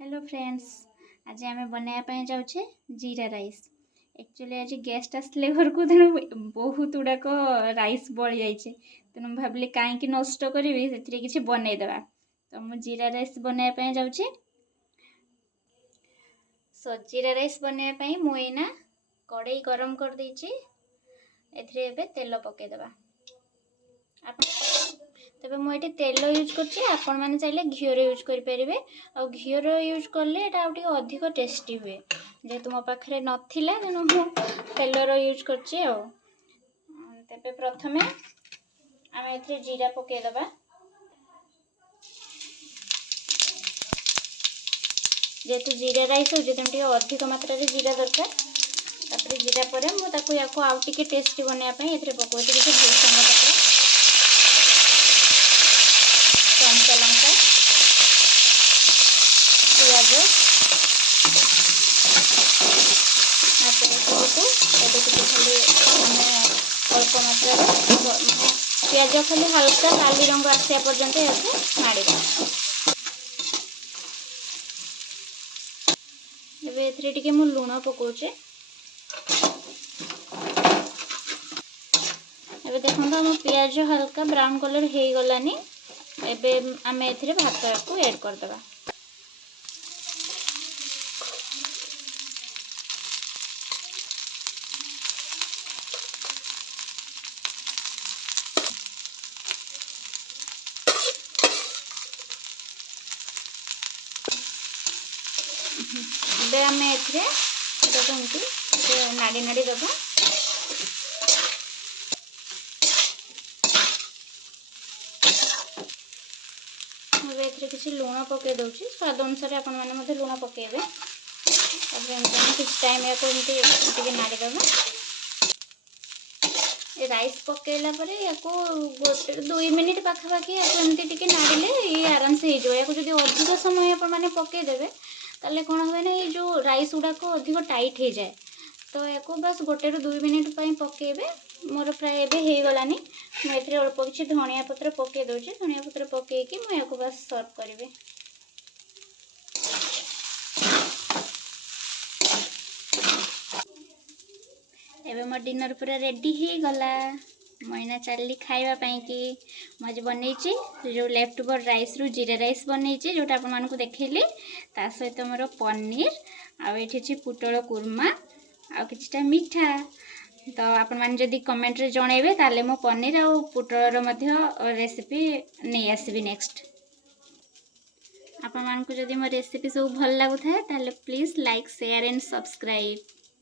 Hello friends, आज आम बनाया जाऊे जीरा राइस। एक्चुअली आज गेस्ट आसले घर को तेणु बहुत गुड़ाक राइस बड़ी जाइए तेणु भाविली कहीं नष्ट करी से किसी बनईदेवा। तो मुझे जीरा राइस बनाया जाऊे। सो जीरा राइस बनाया मुझे कड़ई गरम कर देछि। एथिरे तेल पकेदेवा। तेबे मुझे तेल यूज कर मैंने चाहिए घीर यूज करेंगे। आ घीर यूज कले यहाँ अधिक टेस्टी हुए जेहेतु मो पाखे नाला तेणु मु तेलर यूज कर। प्रथमे आम ए जीरा पकईदबा। जेहेतु जीरा राइस हो अधिक मात्रा जीरा दरकार। तापर जीरा पर मुझे आउ टे टेस्टी बनवाई ये पकड़ किसी भूषण पत्र, कंचा लंका, पियाज खाली अल्प मात्रा पियाज खाली हल्का लाली रंग आसा पर्यंत माड़। एबे मु लुण पकाउचे। एबे देखो आम पियाज हल्का ब्राउन कलर हो गलानी। एबे आम एथिरे भात को ऐड करदबा। आम एमती नाड़ी नाड़ी दबा। किसी लुण पकई दूसरी स्वाद अनुसार आपण मैंने लुण पकेबे। किसी टाइम या नाड़ी दबा। राइस पकेला या गोटे 2 मिनिट पाखापाखि एमती नाड़े ये आराम से हो। जब अधिक समय आपने पकईदेवे ताले कौन हुए ना ये जो राइस गुड़ाक अधिक टाइट हो जाए। तो या बस 1 ରୁ 2 मिनिट पकईबे। मोर प्राय एबे हो गलानी। मुझे अल्प किसी धनिया पत्र पकई दूसरी। धनिया पत्र पकईकी मुझे बस सर्व करी। एबे मो डिनर पूरा रेडी हो गला। मुझे चलली खावाई कि मुझे बनई जो लेफ्ट ओवर राइस रू जीरा राइस बनई जोटा आप देखली। ता सहित मोर पनीर आठी पुटल कुर्मा आ किछटा मीठा। तो आपण मैंने जदि कमेंट रे जनइबे ताले मो पनीर आ पुटलर रेसिपी नहीं आसबि नेक्स्ट। आपण मानकु जदि मो रेसिपी सब भल लागु थाए ताले please like share and subscribe.